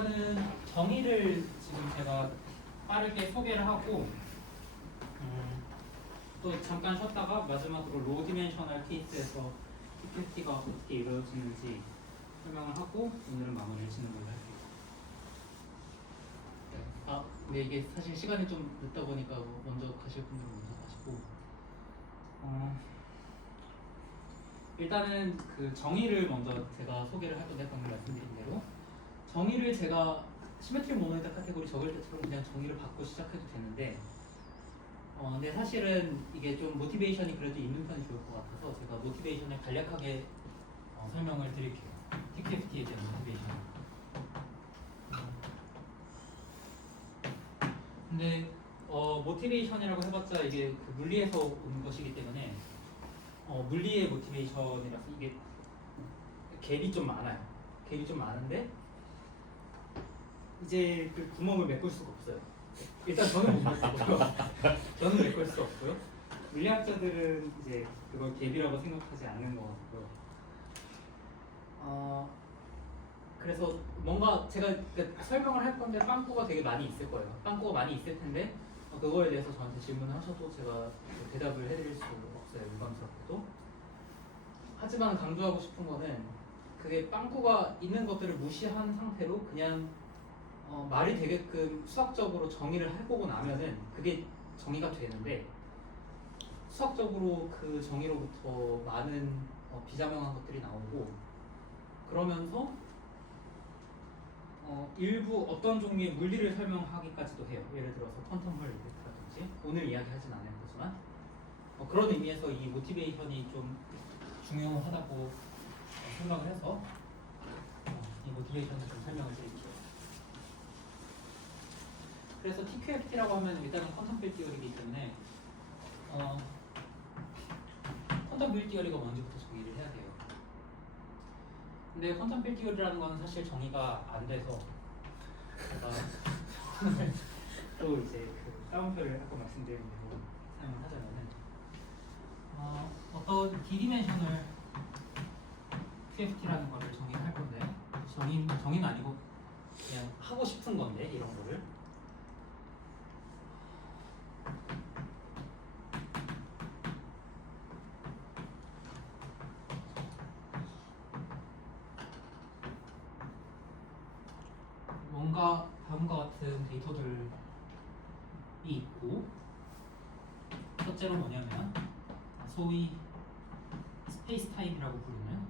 일단은 정의를 지금 제가 빠르게 소개를 하고 또 잠깐 쉬었다가 마지막으로 로우 디멘셔널 케이스에서 TQFT가 어떻게 이루어지는지 설명을 하고 오늘은 마무리를 짓는 걸로 할게요. 근데 이게 사실 시간이 좀 늦다 보니까 뭐 먼저 가실 분들은 먼저 가시고 일단은 그 정의를 먼저 제가 소개를 할 건데 방금 말씀드린 대로 정의를 제가 시메트릭 모노이드 카테고리 적을 때처럼 그냥 정의를 받고 시작해도 되는데 근데 사실은 이게 좀 모티베이션이 그래도 있는 편이 좋을 것 같아서 제가 모티베이션을 간략하게 설명을 드릴게요. TQFT에 대한 모티베이션. 근데 모티베이션이라고 해봤자 이게 그 물리에서 온 것이기 때문에 물리의 모티베이션이라서 이게 갭이 좀 많아요. 갭이 좀 많은데 이제 그 구멍을 메꿀 수가 없어요. 일단 저는 못 메꾸고요. 저는 메꿀 수 없고요. 물리학자들은 이제 그걸 갭이라고 생각하지 않는 것 같고요. 그래서 뭔가 제가 설명을 할 건데 빵꾸가 되게 많이 있을 거예요. 빵꾸가 많이 있을 텐데 그거에 대해서 저한테 질문을 하셔도 제가 대답을 해드릴 수 없어요. 유감스럽게도. 하지만 강조하고 싶은 거는 그게 빵꾸가 있는 것들을 무시한 상태로 그냥 말이 되게끔 수학적으로 정의를 해보고 나면은 그게 정의가 되는데 수학적으로 그 정의로부터 많은 비자명한 것들이 나오고 그러면서 일부 어떤 종류의 물리를 설명하기까지도 해요. 예를 들어서 퀀텀 헐리라든지 오늘 이야기하진 않을 거지만 그런 의미에서 이 모티베이션이 좀 중요하다고 생각을 해서 이 모티베이션을 좀 설명을 드릴게요. 그래서 TQFT라고 하면 일단은 퀀텀 필드 티어리이기 때문에 퀀텀 필드 티어리가 뭔지부터 정의를 해야 돼요. 근데 퀀텀 필드 티어리라는 건 사실 정의가 안 돼서 제가 또 이제 그 따옴표를 아까 말씀드린 대로 사용을 하자면은 어떤 디디멘셔널 QFT라는 거를 정의할 건데 정의는 아니고 그냥 하고 싶은 건데 이런 거를 뭔가 다음과 같은 데이터들이 있고 첫째로 뭐냐면 소위 스페이스 타입이라고 부르는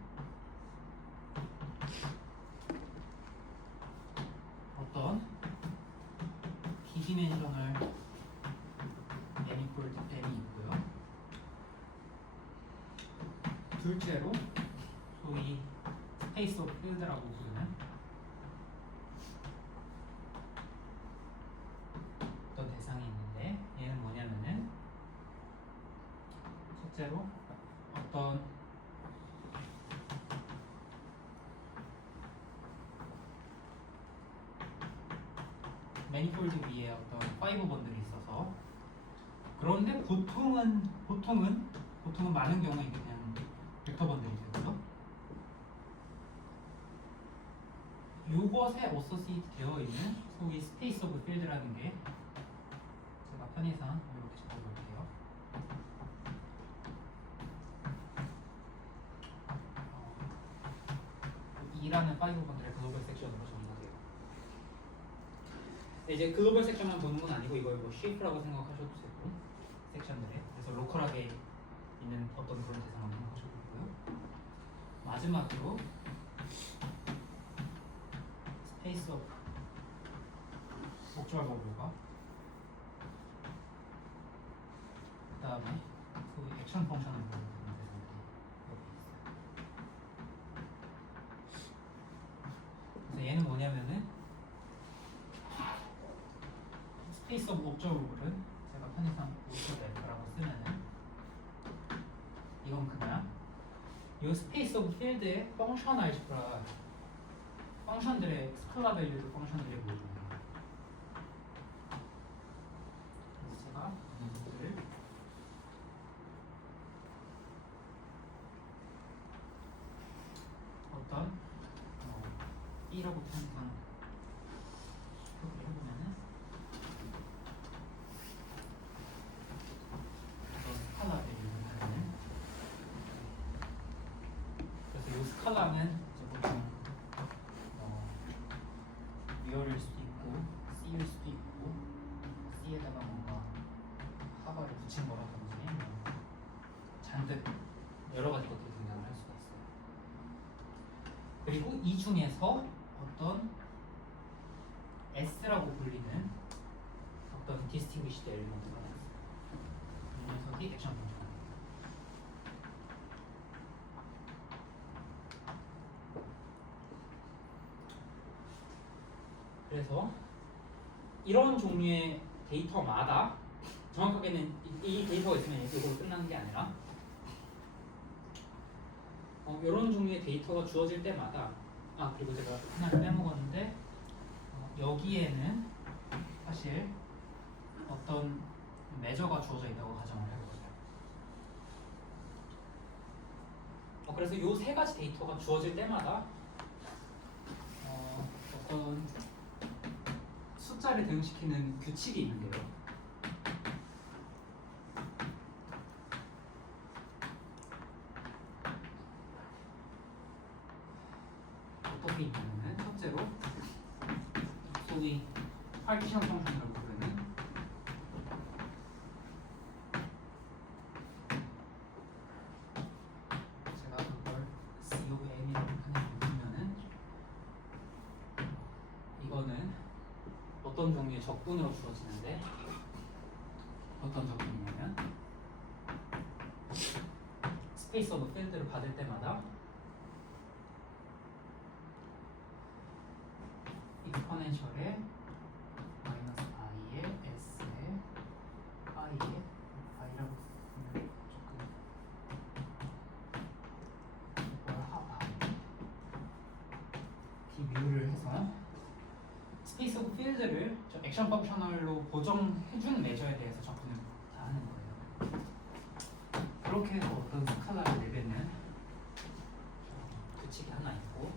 어떤 디디멘셔널 매니폴드 M이 있고요. 둘째로 소위 스페이스 오브 필드라고 부르는 어떤 대상이 있는데 얘는 뭐냐면은 첫째로 어떤 매니폴드 위에 어떤 파이브 번들이 있어서 그런데 보통은 많은 경우에 그냥 벡터 번들이 되고요. 요것에 어소시에이트 되어 있는 소위 스페이스 오브 필드라는 게 제가 편의상 이렇게 적어볼게요. E라는 파이브 번들의 글로벌 섹션으로 정의가 돼요. 이제 글로벌 섹션만 보는 건 아니고 이걸 뭐 쉐이프라고 생각하셔도 되고 섹션들에 그래서 로컬하게 있는 어떤 그런 대상을 생각하셔도 되고요. 마지막으로 스페이스 오브 목주알 버블과 그 다음에 그 액션 펑션을 보는 대상들이 여기 있어요. 그래서 얘는 뭐냐면은 스페이스 오브 옵저버블은 제가 편의상 옵저버라고 쓰면은 이건 그냥 이 스페이스 오브 필드의 펑션 알지브라 펑션들의 스칼라 밸류드 펑션들의 모듈이에요. 그래서 제가 이것들을 어떤 E라고 편의상 where일 수도 있고 C일 수도 있고 C에다가 뭔가 하바를 붙인 거라든지 뭐 잔뜩 여러 가지 것들이 등장을 할 수가 있어요. 그리고 이 중에서 어떤 S라고 불리는 어떤 distinguished element가 있어요. 이 녀석이 액션 펑션. 그래서 이런 종류의 데이터마다 정확하게는 이 데이터가 있으면 이걸로 끝나는 게 아니라 이런 종류의 데이터가 주어질 때마다 그리고 제가 하나를 빼먹었는데 여기에는 사실 어떤 매저가 주어져 있다고 가정을 해보세요. 그래서 이 세 가지 데이터가 주어질 때마다 어떤 숫자를 대응시키는 규칙이 있는데요. 어떻게 있냐면은 첫째로 소위 파티션 펑션이라고 부르는 제가 그걸 COM이라고 하면은 이거는 어떤 종류의 적분으로 주어지는데 어떤 적분이냐면 스페이스 오브 필드를 받을 때마다 익스포넨셜에 마이너스 i에 s에 i에 i라고 쓰면 조금 d뮤를 해서 스페이스 오브 필드를 액션 펑셔널로 보정해주는 매저에 대해서 접근을 다 하는 거예요. 그렇게 해서 어떤 스칼라를 내뱉는 규칙이 하나 있고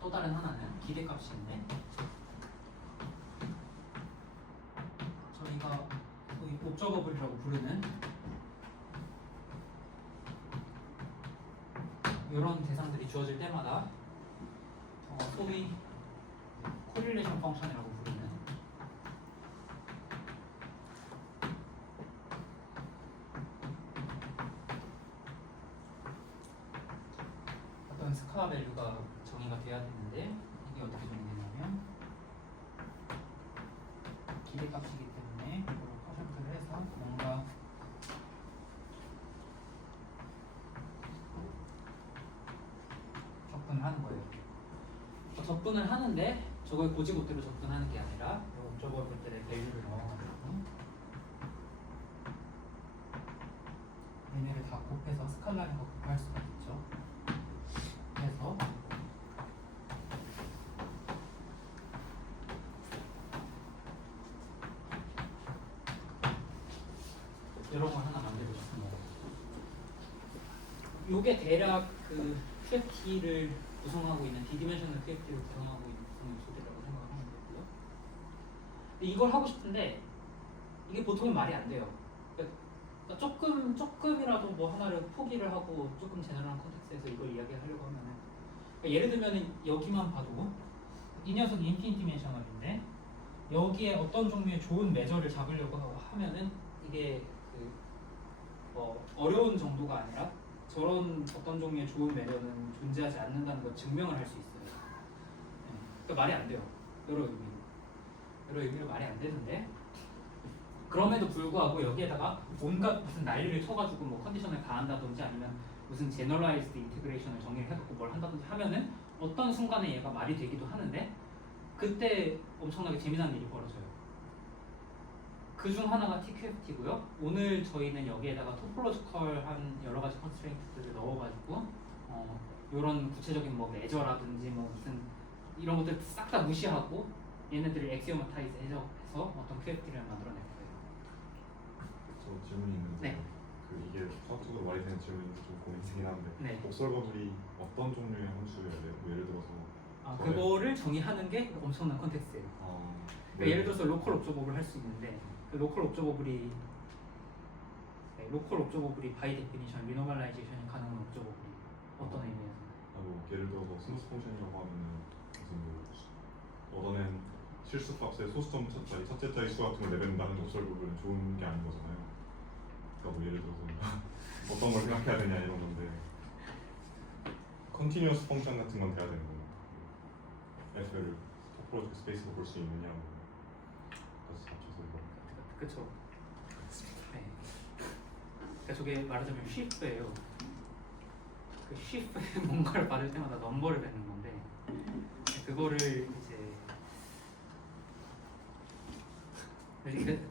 또 다른 하나는 기대값인데 저희가 소위 옵저버블이라고 부르는 이런 대상들이 주어질 때마다 소위 코릴레이션 펑션이라고 부르는 어떤 스칼라 밸류가 정의가 돼야 되는데 이게 어떻게 정의되냐면 기대값이기 때문에 이걸 퍼센트를 해서 뭔가 접근을 하는 거예요. 접근을 하는데 저걸 고지못대로 접근하는 게 아니라 옵저버블들의 밸류를 넣어가지고 얘네를 다 곱해서 스칼라링과 곱할 수가 있죠. 그래서 이런 걸 하나 만들고 싶습니다. 요게 대략 그 QFT를 구성하고 있는 디디멘셔널 QFT를 구성하고 있는 구성 요소들이라고 생각하면 되고요. 근데 이걸 하고 싶은데 이게 보통은 말이 안 돼요. 그러니까 조금이라도 뭐 하나를 포기를 하고 조금 제너럴한 컨텍스트에서 이걸 이야기하려고 하면은 그러니까 예를 들면은 여기만 봐도 이 녀석이 인피니티 디멘셔널인데 여기에 어떤 종류의 좋은 매저를 잡으려고 하면은 이게 어려운 정도가 아니라 저런 어떤 종류의 좋은 매저는 존재하지 않는다는 걸 증명을 할 수 있어요. 네. 그러니까 말이 안 돼요. 여러 의미로 말이 안 되는데 그럼에도 불구하고 여기에다가 온갖 무슨 난리를 쳐가지고 뭐 컨디션을 가한다든지 아니면 무슨 제너럴라이즈드 인티그레이션을 정의를 해갖고 뭘 한다든지 하면은 어떤 순간에 얘가 말이 되기도 하는데 그때 엄청나게 재미난 일이 벌어져요. 그 중 하나가 TQFT고요. 오늘 저희는 여기에다가 토폴로지컬한 여러 가지 컨스트레인트들을 넣어가지고 이런 구체적인 뭐 매저라든지 뭐 무슨 이런 것들 싹 다 무시하고 얘네들을 엑시오마타이즈 해서 어떤 QFT를 만들어낼 거예요. 저 질문이 있는데 네. 이게 수학적으로 말이 되는 질문인지 좀 고민이 되긴 한데 네. 옵설버블이 어떤 종류의 함수여야 돼요? 뭐 예를 들어서 그거를 정의하는 게 엄청난 컨텍스트예요. 그러니까 예를 들어서 로컬 옵저버블을 할 수 있는데 그 로컬 옵저버블이 바이 데피니션 리노멀라이제이션이 가능한 옵저버블이 어떤 의미에서? 뭐 예를 들어서 스무스 펑션이라고 하면은 무슨 뭐 실수 값에 소수점 첫째 자리 수 같은 걸 내뱉는다는 observable은 좋은 게 아닌 거잖아요. 그러니까 뭐 예를 들어서 어떤 걸 생각해야 되냐 이런 건데 컨티뉴어스 펑션 같은 건 돼야 되는 거고 f를 토포로지컬 스페이스로 볼 수 있느냐 뭐 그래서 합쳐서 이거 그쵸. 네. 그러니까 저게 말하자면 shift예요. 그 shift에 뭔가를 받을 때마다 넘버를 뱉는 건데 그거를 이제 그러니까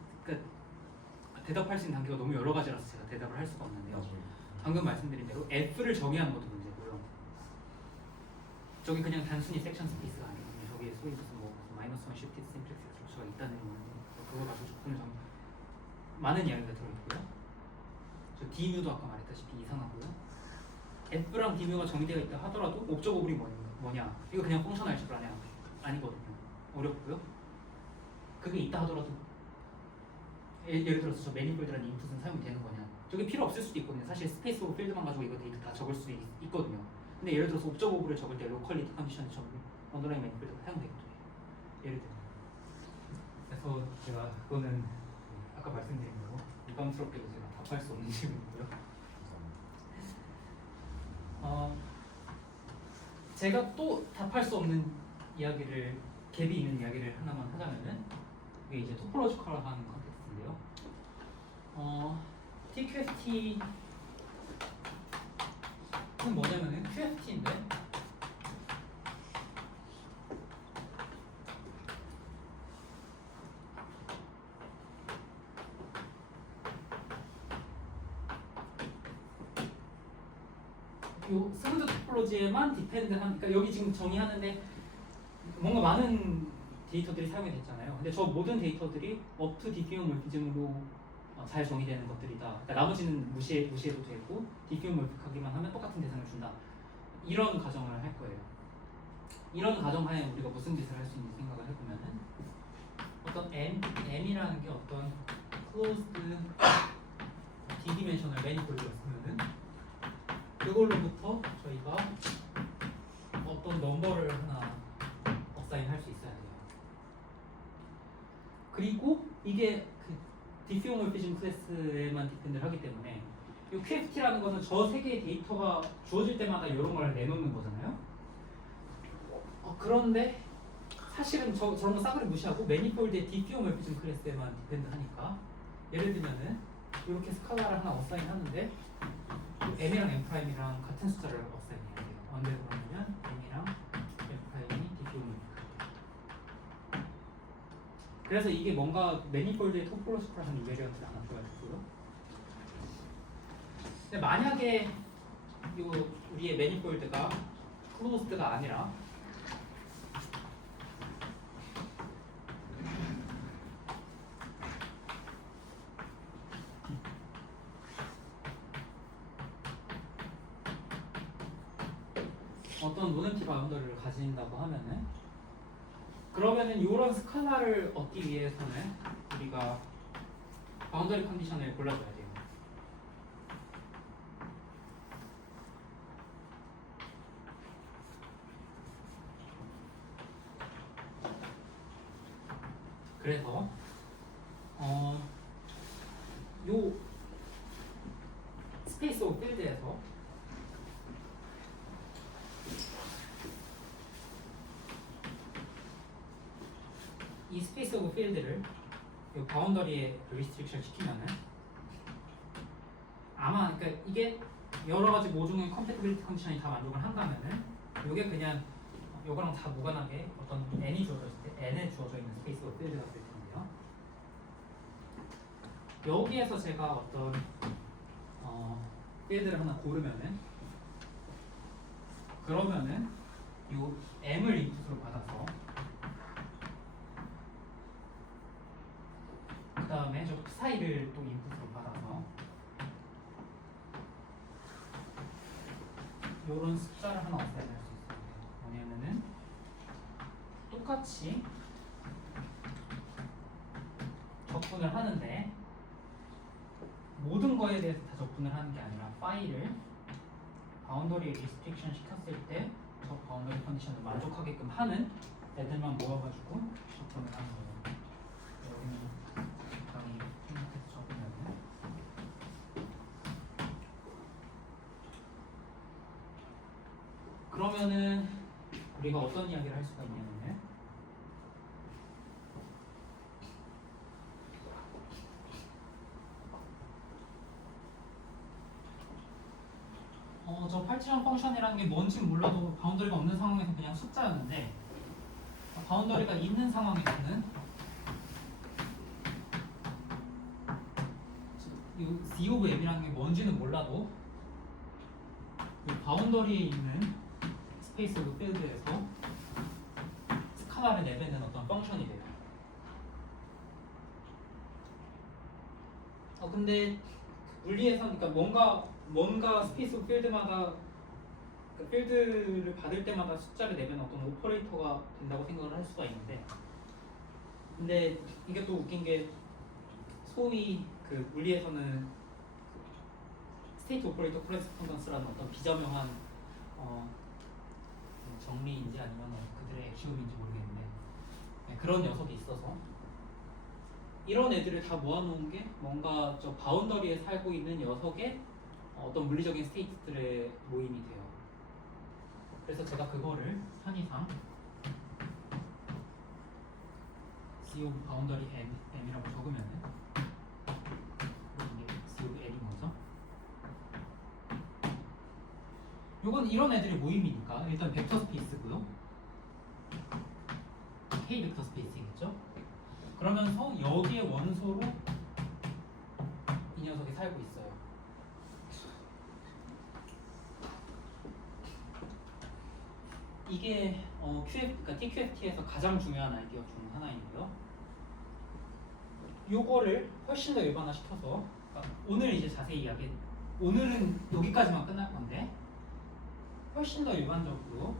대답할 수 있는 단계가 너무 여러 가지라서 제가 대답을 할 수가 없는데요. 방금 말씀드린 대로 F를 정의하는 것도 문제고요. 저기 그냥 단순히 섹션 스페이스가 아니거든요. 저기에 소위 무슨 뭐 마이너스 원 시프트 심플렉스 스트럭처가 있다는 거는 그거 가지고 조건을 많은 이야기가 들어있고요. 저 D뮤도 아까 말했다시피 이상하고요. F랑 D뮤가 정의되어 있다 하더라도 옵저버블이 뭐냐? 이거 그냥 펑셔널 알제브라 아니거든요. 어렵고요. 그게 있다 하더라도 예를 들어서 저 매니폴드라는 인풋은 사용이 되는 거냐? 저게 필요 없을 수도 있거든요. 사실 스페이스 오브 필드만 가지고 이거 데이터 다 적을 수 있거든요. 근데 예를 들어서 옵저버블을 적을 때 로컬리티 컨디션을 적으면 언더라인 매니폴드가 사용되거든요. 예를 들면. 그래서 제가 그거는 아까 말씀드린 거고 유감스럽게도 제가 답할 수 없는 질문이고요. 제가 또 답할 수 없는 이야기를 갭이 있는 이야기를 하나만 하자면은 이게 이제 토폴로지컬한 컨텍스트인데요. TQFT는 뭐냐면은 QFT인데 요 스무드 토폴로지에만 디펜드한 그러니까 여기 지금 정의하는데 뭔가 많은 데이터들이 사용이 됐잖아요. 근데 저 모든 데이터들이 업투 디퓨용 몰피즘으로 잘 정의되는 것들이다. 그러니까 나머지는 무시해도 되고 디퓨용 몰픽하기만 하면 똑같은 대상을 준다. 이런 가정을 할 거예요. 이런 가정하에 우리가 무슨 짓을 할 수 있는지 생각을 해보면은 어떤 M이라는 게 어떤 closed D-dimensional manifold였으면은 그걸로부터 저희가 어떤 넘버를 하나 어사인 할 수 있어야 돼요. 그리고 이게 그 디퓨어몰피즘 클래스에만 디펜드를 하기 때문에 이 QFT라는 거는 저 세 개의 데이터가 주어질 때마다 이런 걸 내놓는 거잖아요. 그런데 사실은 저런 거 싸그리 무시하고 매니폴드의 디퓨어몰피즘 클래스에만 디펜드하니까 예를 들면은 이렇게 스칼라를 하나 어사인 하는데 M이랑 M''이랑 같은 숫자를 어사인 해야 돼요. 언제 그러냐면 M이랑 M''이 디퓨어몰피즘. 그래서 이게 뭔가 매니폴드의 토폴로지컬한 이베리언트를 하나 줘야 되고요. 근데 만약에 요 우리의 매니폴드가 클로즈드가 아니라 어떤 노넨티 바운더리를 가진다고 하면은 그러면은 이런 스칼라를 얻기 위해서는 우리가 바운더리 컨디션을 골라줘야 돼요. 그래서 요 스페이스 오브 필드에서 이 스페이스 오브 필드를 이 바운더리에 리스트릭션 시키면은 아마 그러니까 이게 여러 가지 모종의 컴패티빌리티 컨디션이 다 만족을 한다면은 이게 그냥 요거랑 다 무관하게 어떤 n이 주어졌을 때 n에 주어져 있는 스페이스 오브 필드가 될 텐데요. 여기에서 제가 어떤 필드를 하나 고르면은 그러면은 요 m을 인풋으로 받아서 그 다음에 저 사이를 또 인풋으로 받아서 요런 숫자를 하나 어사인 할 수 있어요. 뭐냐면은 똑같이 적분을 하는데 모든 거에 대해서 다 적분을 하는 게 아니라 파일을 바운더리에 리스트릭션 시켰을 때 저 바운더리 컨디션을 만족하게끔 하는 애들만 모아가지고 접근을 하는 거예요. 여기는 적당히 생각해서 적으면 그러면은 우리가 어떤 이야기를 할 수가 있냐면은 저 팔지형 펑션이라는 게 뭔진 몰라도 바운더리가 없는 상황에서 그냥 숫자였는데 바운더리가 있는 상황에서는 이 C of M이라는 게 뭔지는 몰라도 이 바운더리에 있는 스페이스 오브 필드에서 스칼라를 내뱉는 어떤 펑션이 돼요. 근데 물리에서 그러니까 뭔가 스페이스 오브 필드마다 그 필드를 받을 때마다 숫자를 내면 어떤 오퍼레이터가 된다고 생각을 할 수가 있는데 근데 이게 또 웃긴 게 소위 그 물리에서는 스테이트 오퍼레이터 코레스폰던스라는 어떤 비저명한 정리인지 아니면 그들의 액시움인지 모르겠는데 네, 그런 녀석이 있어서 이런 애들을 다 모아놓은 게 뭔가 저 바운더리에 살고 있는 녀석의 어떤 물리적인 스테이트들의 모임이 돼요. 그래서 제가 그거를 편의상 C of boundary M이라고 적으면은 이게 C of M인 거죠. 요건 이런 애들의 모임이니까 일단 벡터 스페이스고요. K 벡터 스페이스겠죠. 그러면서 여기에 원소로 이 녀석이 살고 있어요. 이게 그러니까 TQFT에서 가장 중요한 아이디어 중 하나인데요. 요거를 훨씬 더 일반화시켜서 그러니까 오늘 이제 자세히 오늘은 여기까지만 끝날 건데 훨씬 더 일반적으로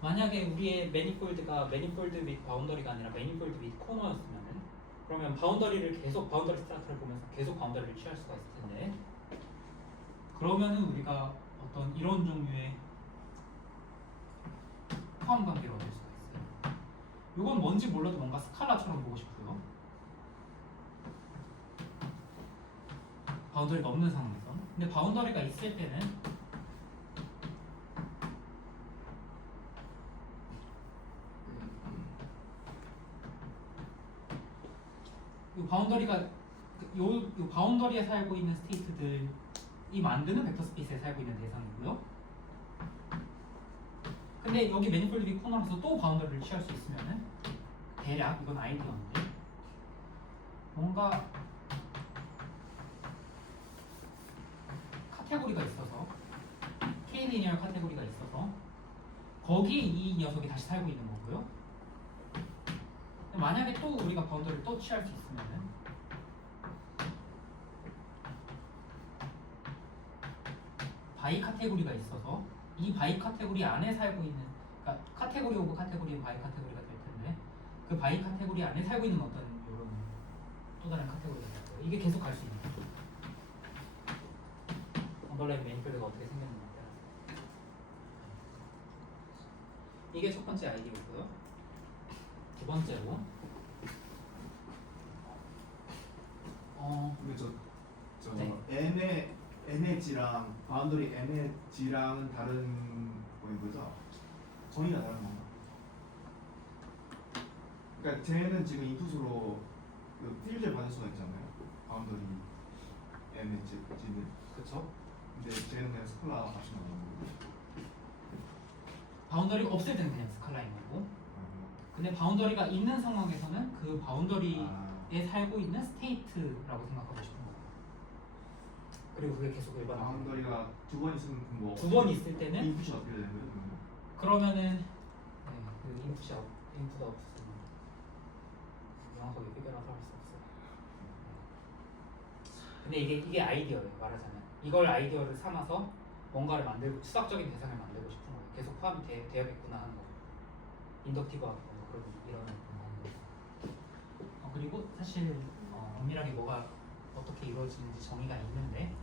만약에 우리의 매니폴드가 매니폴드 및 바운더리가 아니라 매니폴드 및 코너였으면은 그러면 바운더리를 계속 바운더리 스트라트를 보면서 계속 바운더리를 취할 수가 있을 텐데 그러면은 우리가 어떤 이런 종류의 포함 관계를 얻을 수가 있어요. 이건 뭔지 몰라도 뭔가 스칼라처럼 보고 싶고요. 바운더리가 없는 상황에서. 근데 바운더리가 있을 때는 이 바운더리가 요 바운더리에 살고 있는 스테이트들이 만드는 벡터 스페이스에 살고 있는 대상이고요. 근데 여기 매니폴드 비 코너에서 또 바운더리를 취할 수 있으면은 대략 이건 아이디어인데 뭔가 카테고리가 있어서 K 리니어 카테고리가 있어서 거기에 이 녀석이 다시 살고 있는 거고요. 만약에 또 우리가 바운더리를 또 취할 수 있으면은 바이 카테고리가 있어서 이 바이 카테고리 안에 살고 있는 그러니까 카테고리 오브 카테고리 바이 카테고리가 될 텐데 그 바이 카테고리 안에 살고 있는 어떤 이런 또 다른 카테고리가 있어요. 이게 계속 갈 수 있는 거죠. 언더라인 매니폴드가 어떻게 생겼는지 따라서 이게 첫 번째 아이디어고요. 두 번째로 근데 저 네. n의 G랑 바운더리 n의 G랑은 다른 거인 거죠? 정의가 다른 건가? 그러니까 쟤는 지금 인풋으로 그 필드를 받을 수가 있잖아요. 바운더리 n의 G는. 그렇죠. 근데 쟤는 그냥 스칼라 값이 나오는 거고. 바운더리가 없을 때는 그냥 스칼라인 거고 근데 바운더리가 있는 상황에서는 그 바운더리에 살고 있는 스테이트라고 생각하고 싶은 거예요. 그리고 그게 계속 일반 바운더리가 두 번 있으면 뭐 두 번 있을 때는 인풋이 어떻게 되는 거예요? 그러면은 그 인풋이 없으면 명확하게 해결해서 할 수 없어요. 근데 이게 아이디어예요. 말하자면 이걸 아이디어를 삼아서 뭔가를 만들고 수학적인 대상을 만들고 싶은 거예요. 계속 포함이 되어야겠구나 하는 거. 인덕티브하고 그런 이런 거. 그리고 사실 엄밀하게 뭐가 어떻게 이루어지는지 정의가 있는데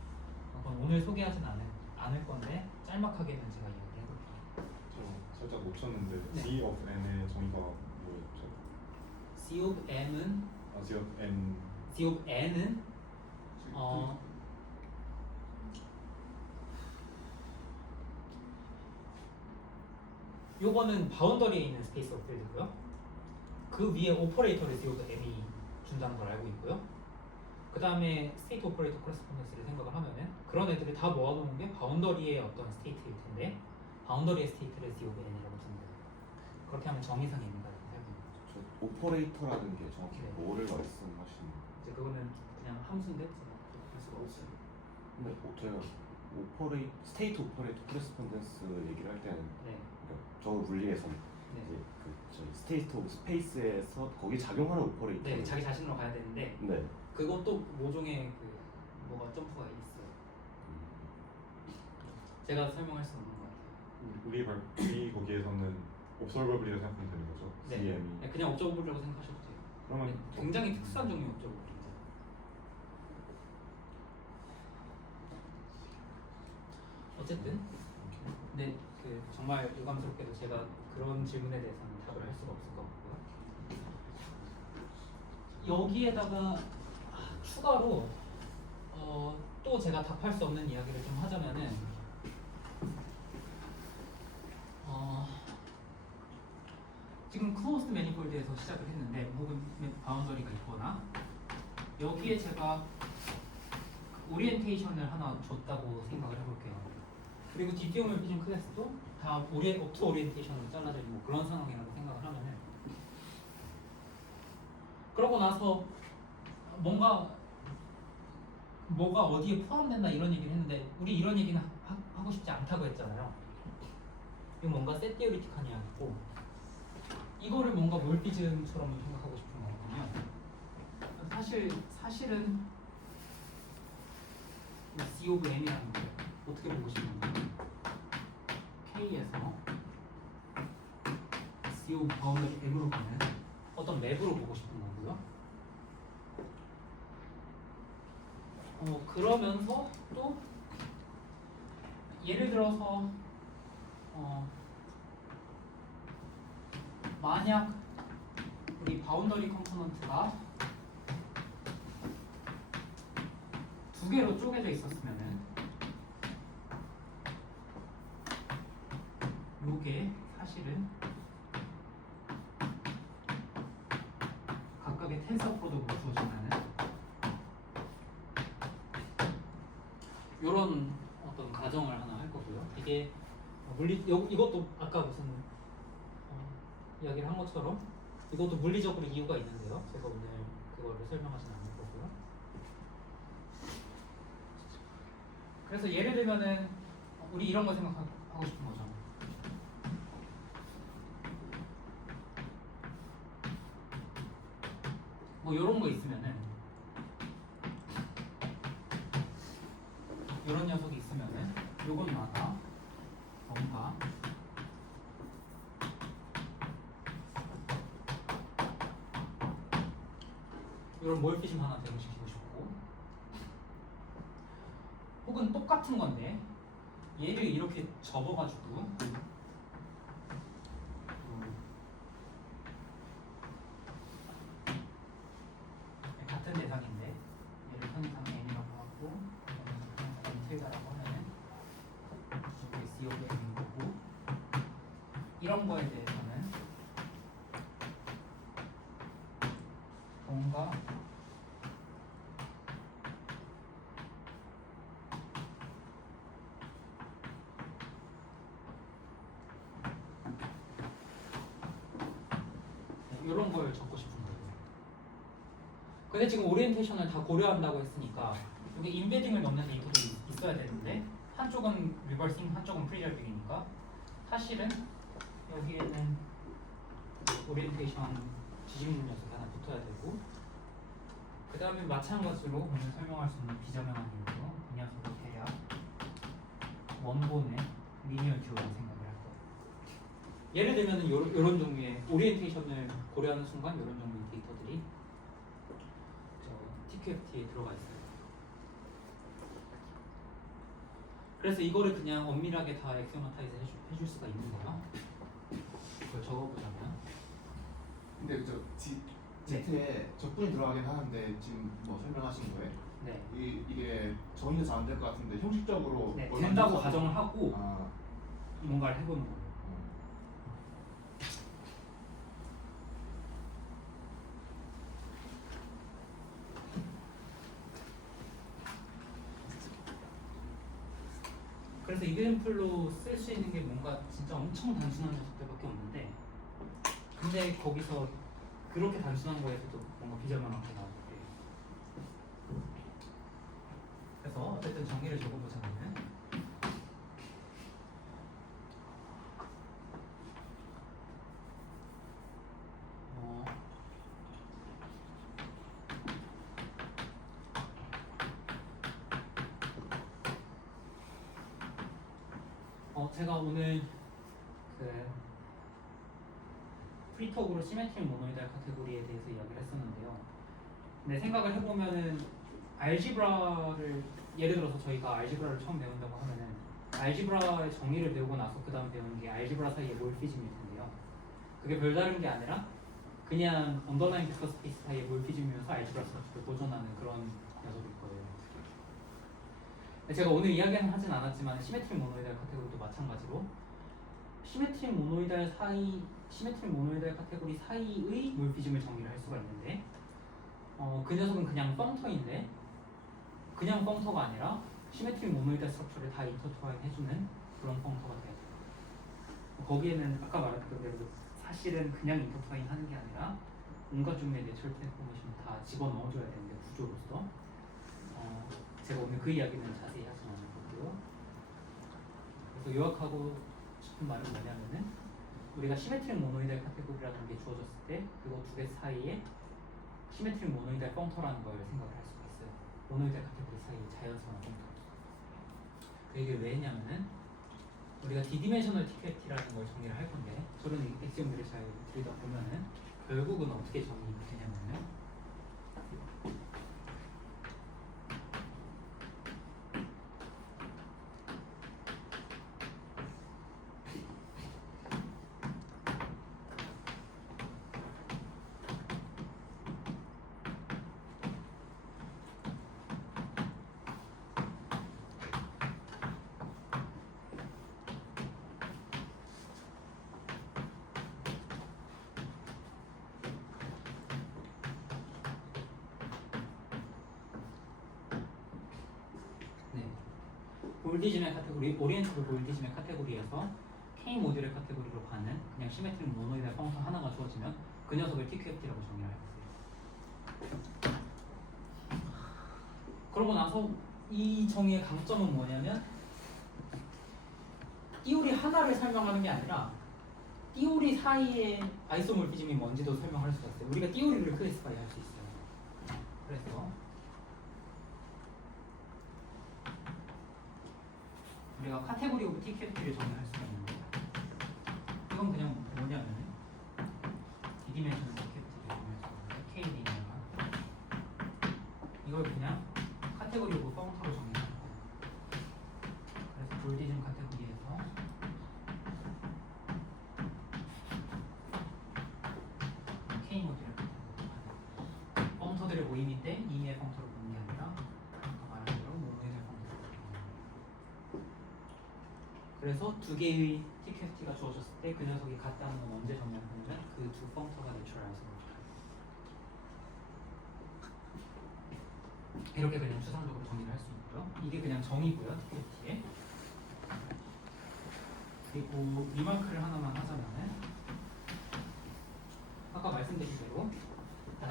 그건 오늘 소개하진 않을 건데 짤막하게는 제가 이야기해볼게요. 저 살짝 놓쳤는데 네. C of N의 정의가 뭐였죠? C of M은 C of N C of N은 요거는 바운더리에 있는 스페이스 오브 필드고요. 그 위에 오퍼레이터를 C of M이 준다는 걸 알고 있고요. 그 다음에 스테이트 오퍼레이터 코레스폰던스를 생각을 하면은 그런 애들을 다 모아놓은 게 바운더리의 어떤 스테이트일 텐데 바운더리의 스테이트를 C of N이라고 부르는 거예요. 그렇게 하면 정의상의 의미가 생깁니다. 저 오퍼레이터라는 게 정확히 네. 뭐를 말씀하시는? 이제 그거는 그냥 함수인데 제가 할 수가 없어요. 근데 저희가 스테이트 오퍼레이터 코레스폰던스 얘기를 할 때는 네. 그러니까 저 물리에서는 네. 이제 그 저희 스테이트 오브 스페이스에서 거기 작용하는 오퍼레이터. 네, 자기 자신으로 가야 되는데 네. 그것도 모종의 그 뭐가 점프가 있어요. 제가 설명할 수 없는 것 같아요. 우리 거기에서는 observable이라고 생각하면 되는 거죠? 네. CM이. 네, 그냥 업저버블이라고 생각하셔도 돼요. 그러면 굉장히 특수한 종류의 업저버블입니다. 어쨌든 근데 그 정말 유감스럽게도 제가 그런 질문에 대해서는 답을 할 수가 없을 것 같고요. 여기에다가 추가로 또 제가 답할 수 없는 이야기를 좀 하자면은 지금 클로즈드 매니폴드에서 시작을 했는데 혹은 바운더리가 있거나 여기에 제가 오리엔테이션을 하나 줬다고 생각을 해볼게요. 그리고 뒷디오멀피즘 클래스도 다 오토 오리엔테이션으로 잘라져 있는 뭐 그런 상황이라고 생각을 하면은 그러고 나서 뭐가 어디에 포함된다 이런 얘기를 했는데 우리 이런 얘기는 하고 싶지 않다고 했잖아요. 이거 뭔가 셋티오리틱한 이야기고 이거를 뭔가 몰피즘처럼 생각하고 싶은 거거든요. 사실은 C of M이라는 걸 어떻게 보고 싶냐면 K에서 C of 바운더리 M으로 가는 어떤 맵으로 보고 싶은 거고요. 그러면서 또 예를 들어서 만약 우리 바운더리 컴포넌트가 두 개로 쪼개져 있었으면은 요게 사실은 각각의 텐서 프로덕트로 주어진다는 요런 어떤 가정을 하나 할 거고요. 이게 이것도 아까 무슨 이야기를 한 것처럼 이것도 물리적으로 이유가 있는데요. 제가 오늘 그거를 설명하진 않을 거고요. 그래서 예를 들면은 우리 이런 거 생각하고 싶은 거죠. 뭐 이런 거 있으면은 이런 녀석이 있으면은 요것마다 뭔가 이런 몰피즘 하나 제공시키고 싶고 혹은 똑같은 건데 얘를 이렇게 접어가지고 같은 대상인데 얘를 현상 N이라고 하고 현상 N라고 하면은 이게 C of N인 거고 이런 거에 대해서는 뭔가 이런 걸 적고 싶은 거예요. 근데 지금 오리엔테이션을 다 고려한다고 했으니까 여기 인베딩을 넣는 데이터도 있어야 되는데 한쪽은 리버싱, 한쪽은 프리저빙이니까 사실은 여기에는 오리엔테이션 지지문 녀석이 하나 붙어야 되고 그 다음에 마찬가지로 오늘 설명할 수 있는 비정형한 이유로 이 녀석을 해야 원본의 리니어 듀오라고 생각을 할 거예요. 예를 들면 이런 종류의 오리엔테이션을 고려하는 순간 이런 종류의 데이터들이 TQFT에 들어가 있어요. 그래서 이거를 그냥 엄밀하게 다 엑스마타이즈 해줄 수가 있는데요. 그걸 적어보자면 근데 Z에 적분이 들어가긴 하는데 지금 뭐 설명하신 거에 네, 이게 정의가 잘 안 될 것 같은데 형식적으로 네 얼마나 된다고 써서- 가정을 하고 아, 뭔가를 해보는 거예요. 그래서 이그램플로 쓸 수 있는 게 뭔가 진짜 엄청 단순한 녀석들밖에 없는데 근데 거기서 그렇게 단순한 거에서도 뭔가 비절만하게 나오고 그래서 어쨌든 정의를 적어보자면은 제가 오늘 그 프리톡으로 시메트릭 모노이달 카테고리에 대해서 이야기를 했었는데요. 근데 생각을 해보면은 알지브라를 예를 들어서 저희가 알지브라를 처음 배운다고 하면은 알지브라의 정의를 배우고 나서 그 다음 배우는 게 알지브라 사이의 몰피즘일 텐데요. 그게 별다른 게 아니라 그냥 언더라인 벡터 스페이스 사이의 몰피즘이면서 알지브라 스트럭처를 보존하는 그런 녀석일 거예요. 제가 오늘 이야기는 하진 않았지만 시메트릭 모노이달 카테고리도 마찬가지로 시메트릭 모노이달 카테고리 사이의 몰피즘을 정의를 할 수가 있는데 그 녀석은 그냥 펑터인데 그냥 펑터가 아니라 시메트릭 모노이달 스트럭처를 다 인터트와인 해주는 그런 펑터가 돼요. 거기에는 아까 말했던 대로 사실은 그냥 인터트와인 하는 게 아니라 온갖 종류의 내추럴 트랜스포메이션을 다 집어넣어줘야 되는데 구조로서 제가 오늘 그 이야기는 자세히 하진 않을 거고요. 그래서 요약하고 싶은 말은 뭐냐면은 우리가 시메트릭 모노이달 카테고리라는 게 주어졌을 때 그거 두 개 사이에 시메트릭 모노이달 펑터라는 걸 생각을 할 수가 있어요. 모노이달 카테고리 사이에 자연스러운 펑터. 그 얘기를 왜 했냐면은 우리가 디디멘셔널 TQFT라는 걸 정의를 할 건데 저런 엑시엄들을 잘 들이다 보면은 결국은 어떻게 정의가 되냐면은 볼디즘의 카테고리, 오리엔트드 볼디즘의 카테고리에서 K 모듈의 카테고리로 가는 그냥 시메트릭 모노이달 펑션 하나가 주어지면 그 녀석을 TQFT라고 정의를 하겠어요. 그러고 나서 이 정의의 강점은 뭐냐면 띠오리 하나를 설명하는 게 아니라 띠오리 사이의 아이소몰피즘이 뭔지도 설명할 수가 있어요. 우리가 띠오리를 클래시파이 할 수 있어요. 그래서 우리가 카테고리 오브 TQFT를 정의할 수가 있는데 이건 그냥 뭐냐면 디디멘셔널 TQFT를 정의할 수가 있는데 K 리니어가 이걸 그냥 카테고리 오브 펑터로 정의할 거예요. 그래서 볼디즘 카테고리에서 K 모듈의 카테고리 펑터들의 모임인데 이미의 펑터로 보는 게 아니라 아까 말한 대로 모노이달 펑터로 보는 거예요. 그래서 두 개의 TQFT가 주어졌을 때 그 녀석이 같다는 건 언제 정의하냐면 그 두 펑터가 내추럴 아이소몰피즘이에요. 이렇게 그냥 추상적으로 정의를 할 수 있고요. 이게 그냥 정의고요, TQFT에. 그리고 리마크를 하나만 하자면은 아까 말씀드린 대로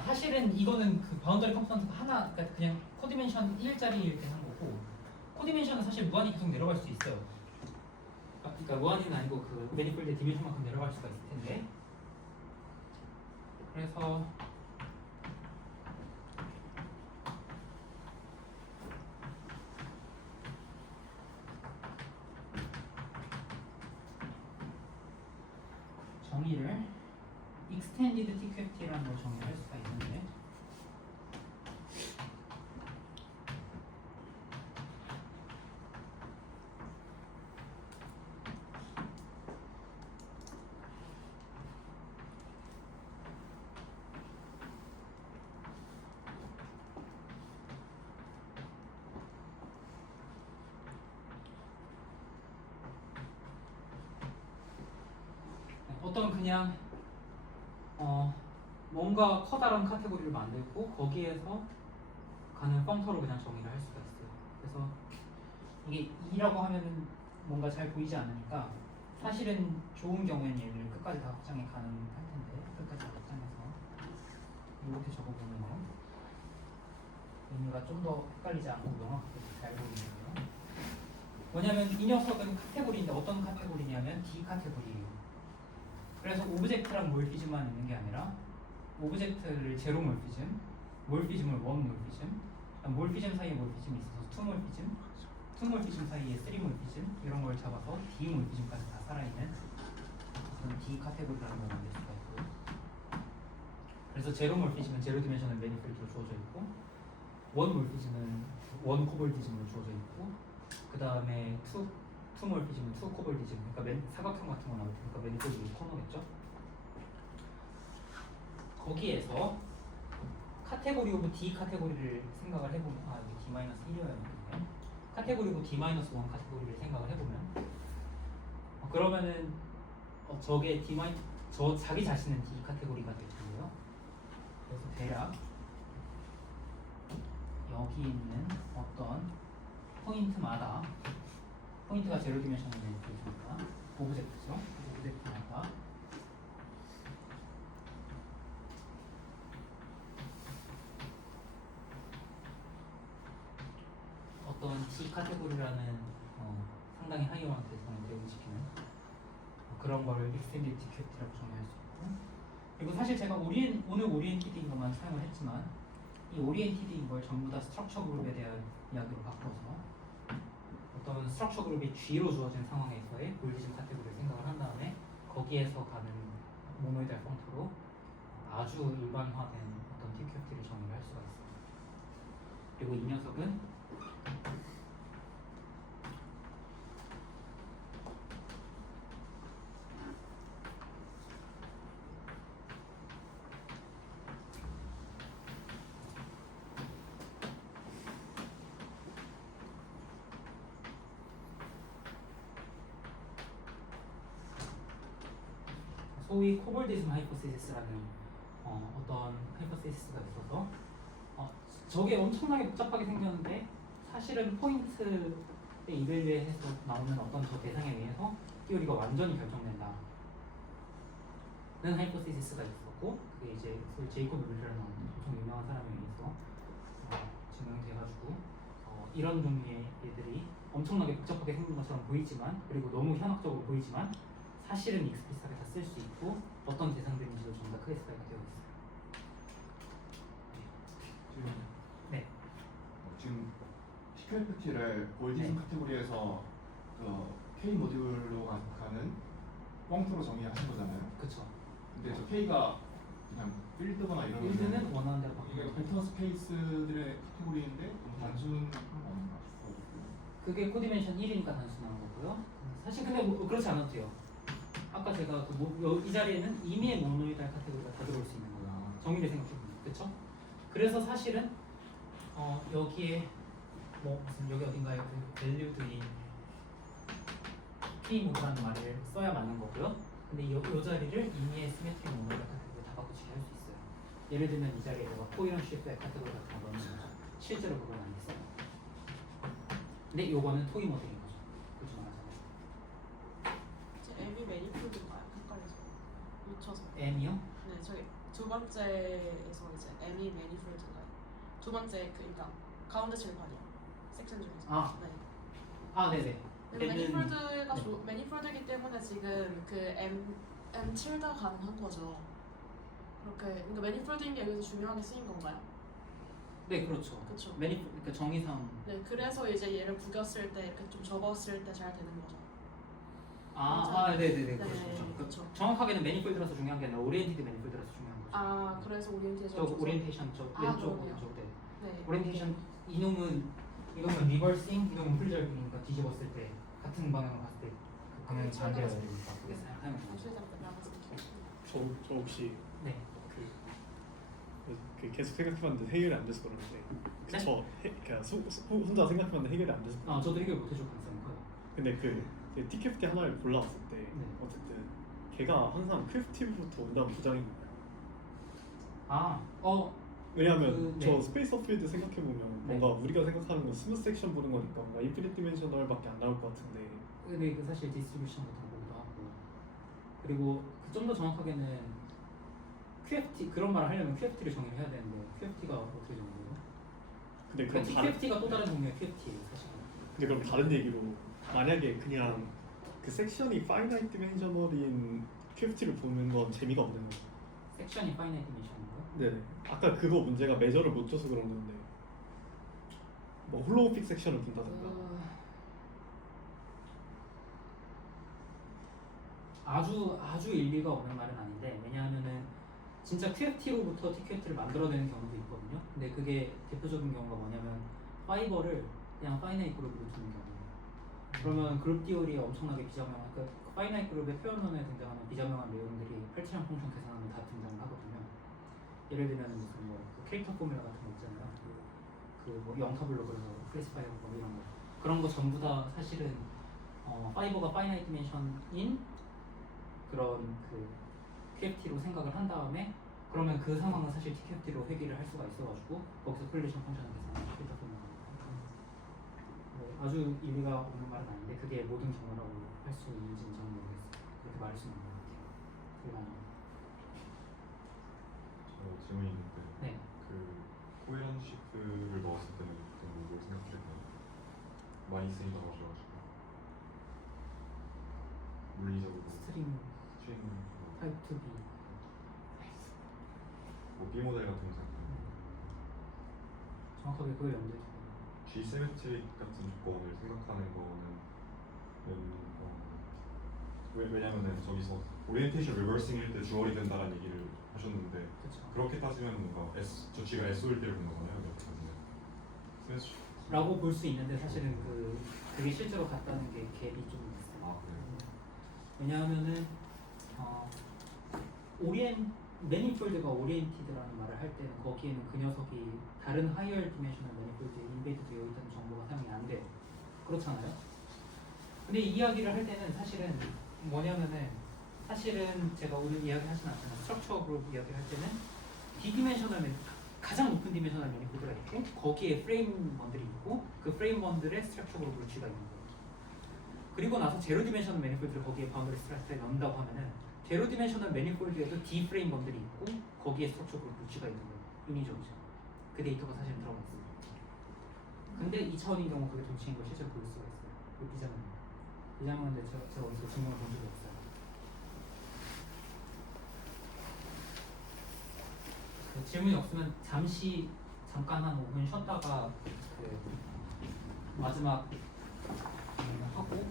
사실은 이거는 그 바운더리 컴포넌트가 하나, 그러니까 그냥 코디멘션 1짜리 이렇게 한 거고 코디멘션은 사실 무한히 계속 내려갈 수 있어요. 그러니까 무한히는 아니고 그 매니폴드의 디멘션만큼 내려갈 수가 있을 텐데 그래서 정의를 extended TQFT라는 걸 정의할 수가 있는데 어떤 그냥 뭔가 커다란 카테고리를 만들고 거기에서 가는 펑터로 그냥 정의를 할 수가 있어요. 그래서 이게 2라고 하면은 뭔가 잘 보이지 않으니까 사실은 좋은 경우에는 얘를 끝까지 다 확장해 가는 할 텐데 끝까지 다 확장해서 이렇게 적어보면 의미가 좀 더 헷갈리지 않고 명확하게 잘 보이는 거예요. 뭐냐면 이 녀석은 카테고리인데 어떤 카테고리냐면 D 카테고리예요. 그래서 오브젝트랑 몰피즘만 있는 게 아니라 오브젝트를 제로 몰피즘, 몰피즘을 원 몰피즘, 몰피즘 사이에 몰피즘이 있어서 투 몰피즘, 투 몰피즘 사이에 쓰리 몰피즘 이런 걸 잡아서 D 몰피즘까지 다 살아있는 그런 D 카테고리라는 걸 만들 수가 있고요. 그래서 제로 몰피즘은 제로 디멘셔널 매니폴드로 주어져 있고 원 몰피즘은 원 코볼디즘으로 주어져 있고 그 다음에 투 몰피즘은 투 코볼디즘 그러니까 사각형 같은 거 나올 테니까 매니폴드 코너겠죠. 거기에서 카테고리 오브 D 카테고리를 생각을 해보면 이게 D-1이어야 되는데 카테고리 오브 D-1 카테고리를 생각을 해보면 그러면은 저게 저 자기 자신은 D 카테고리가 될 텐데요. 그래서 대략 여기 있는 어떤 포인트마다 포인트가 제로 디멘셔널 매니폴드니까 오브젝트죠. 오브젝트마다 어떤 D 카테고리라는 상당히 하이어한 대상을 대응시키는 그런 거를 extended TQFT라고 정의할 수 있고 그리고 사실 제가 오늘 오리엔티드인 것만 사용을 했지만 이 오리엔티드인 걸 전부 다 스트럭처 그룹에 대한 이야기로 바꿔서 어떤 스트럭처 그룹이 G로 주어진 상황에서의 몰피즘 카테고리를 생각을 한 다음에 거기에서 가는 모노이달 펑터로 아주 일반화된 어떤 TQFT를 정의를 할 수가 있어요. 그리고 이 녀석은 소위 코볼디즘 하이포테시스라는 어떤 하이포테시스가 있어서 저게 엄청나게 복잡하게 생겼는데 사실은 포인트의 이벨리에서 나오는 어떤 저 대상에 의해서 티오리가 완전히 결정된다. 는 하이포테시스가 있었고 그게 이제 소위 제이콥 룰이라는 엄청 유명한 사람에 의해서 증명돼가지고 이런 종류의 얘들이 엄청나게 복잡하게 생긴 것처럼 보이지만 그리고 너무 현학적으로 보이지만 사실은 익스플리시하게 다 쓸 수 있고 어떤 대상들인지도 전부 다 클래시파이가 되어 있어요. 네. 지금 TQFT를 볼디즘 네. 카테고리에서 K 모듈로 가는 뻥투로 정의하신 거잖아요. 그쵸. 근데 저 K가 그냥 필드거나 이런 필드는 원하는 대로 이게 바꾸는 벡터 스페이스들의 카테고리인데 너무 단순한 건 아닌가 싶어요. 그게 코디멘션 1이니까 단순한 거고요. 사실 근데 뭐 그렇지 않아도 돼요. 아까 제가 이 자리에는 이미의 모노이달 카테고리가 다 들어올 수 있는 거예요. 정의를 생각해보면 그쵸? 그래서 사실은 여기에 무슨 여기 어딘가에 그 밸류들이 K 모드라는 말을 써야 맞는 거고요. 근데 이 자리를 이미의 시메트릭 모노이달 카테고리 다 바꾸치게 할 수 있어요. 예를 들면 이 자리에다가 코이런 쉐프의 카테고리 같은 거 넣으면 실제로 그건 안 됐어요. 근데 요거는 토이 모델인 거죠. 그렇죠 말하자면. M이 매니폴드인가요? 헷갈려서 놓쳐서. M이요? 네, 저기 두 번째에서 이제 M이 매니폴드인가요? 두 번째 그러니까 가운데 칠판이요. 섹션 중에서. 네. 네네. 매니폴드가 네. 매니폴드이기 때문에 지금 그 M 틸다 가능한 거죠. 그렇게 그러니까 매니폴드인 게 여기서 중요하게 쓰인 건가요? 네 그렇죠. 그쵸. 그러니까 정의상 네, 그래서 이제 얘를 구겼을 때, 좀 접었을 때 잘 되는 거죠. 네네네. 네, 그렇죠. 그렇죠. 정확하게는 매니폴드라서 중요한 게 아니라 오리엔티드 매니폴드라서 중요한 거죠. 아 그래서 오리엔테이션. 저 오리엔테이션 저 아, 왼쪽 그러네요. 오른쪽 네. 네. 오리엔테이션 이놈은 리버싱, 이놈은 프리저빙이니까 뒤집었을 때 같은 방향으로 갔을 때그 방향이 반대여야 되니까 그게 생각하면 되죠. 저 혹시 네. 그 계속 생각해봤는데 해결이 안 돼서 그러는데 네? 저 그냥 혼자 생각해봤는데 해결이 안 돼서 저도 해결 못해줄 가능성이 커요. 근데 그 TQFT 하나를 골라왔을 때 네. 어쨌든 걔가 항상 QFT부터 온다는 부장인 거예요. 왜냐하면 네. 저 스페이스 어필드 생각해보면 네. 뭔가 우리가 생각하는 건 스무스 섹션 보는 거니까 뭔가 인피니트 디멘셔널밖에 안 나올 것 같은데 근데 그 사실 디스트리뷰션 같은 거 보기도 하고 그리고 좀 더 정확하게는 QFT 그런 말을 하려면 QFT를 정의를 해야 되는데 QFT가 어떻게 정의해요? 근데 그럼 QFT가 또 다른 종류의 QFT예요 사실. 근데 그럼 다른 얘기로 만약에 그냥 그 섹션이 파이나이트 디멘셔널인 QFT를 보는 건 재미가 없는 거죠. 섹션이 파이나이트 디멘션인가요? 네. 아까 그거 문제가 메저를 못 줘서 그런 건데 뭐 홀로우픽 섹션을 둔다든가 아주 일리가 없는 말은 아닌데 왜냐하면은 진짜 QFT로부터 TQFT를 만들어내는 경우도 있거든요. 근데 그게 대표적인 경우가 뭐냐면 파이버를 그냥 파이나이트 그룹으로 두는 경우예요. 그러면 그룹 디오리에 엄청나게 비자명한 그 파이나이트 그룹의 표현론에 등장하는 비자명한 내용들이 팔티션 펑션 계산하면 다 등장하거든요. 예를 들면 무슨 그 캐릭터 포뮬라 같은 거 있잖아요. 그뭐 영타블로 그래서 클래시파이어 뭐 이런 거 그런 거 전부 다 사실은 파이버가 파이나이트 디멘션인 그런 그 QFT로 생각을 한 다음에 그러면 그 상황은 사실 TQFT로 회귀를 할 수가 있어가지고 거기서 콜리션 펑션을 계산하는 캐릭터 포뮬라 아주 일리가 없는 말은 아닌데 그게 모든 경우라고 할 수 있는지는 저는 모르겠어요. 그렇게 말할 수 있는 것 같아요. 불가능해요. 저 질문이 있는데 네. 그 코에런 시프트를 넣었을 때는 보통 뭘 생각할까요? 많이 쓰이다고 하셔가지고 물리적으로 스트링 스트링 타입 2B 뭐 B 모델 같은 거 생각하면 정확하게 그걸 염두에 두고 G 시메트릭 같은 조건을 생각하는 거는 왜냐면은 저기서 오리엔테이션 리버싱일 때 주얼이 된다는 얘기를 하셨는데 그렇죠. 그렇게 따지면 뭔가 저 G가 SO일 때를 본 거잖아요. 이렇게까지는 스매시 라고 볼 수 있는데 사실은 그게 실제로 같다는 게 갭이 좀 있어요. 아 그래요? 왜냐하면은 매니폴드가 오리엔티드라는 말을 할 때는 거기에는 그 녀석이 다른 하이얼 디멘셔널 매니폴드에 인베이드 되어 있다는 정보가 사용이 안 돼요. 그렇잖아요. 근데 이 이야기를 할 때는 사실은 뭐냐면은 사실은 제가 오늘 이야기하진 않지만 스트럭처 그룹 이야기를 할 때는 디디멘셔널 가장 높은 디멘셔널 매니폴드가 있고 거기에 프레임원들이 있고 그 프레임원들의 스트럭처 그룹으로 G가 있는 거예요. 그리고 나서 제로 디멘셔널 매니폴드를 거기에 바운더리 스트럭처에 넣는다고 하면은 제로 디멘셔널 매니폴드에도 D 프레임원들이 있고 거기에 스트럭처 그룹으로 G가 있는 거예요. 인위적이죠. 그 데이터가 사실 들어가 있어요. 근데 2차원인 경우 그게 동치인 걸 실제로 볼 수가 있어요. 그 비자명인데 제가 어디서 증명을 본 적이 없어요. 질문이 없으면 잠깐 한 5분 쉬었다가 그 마지막 하고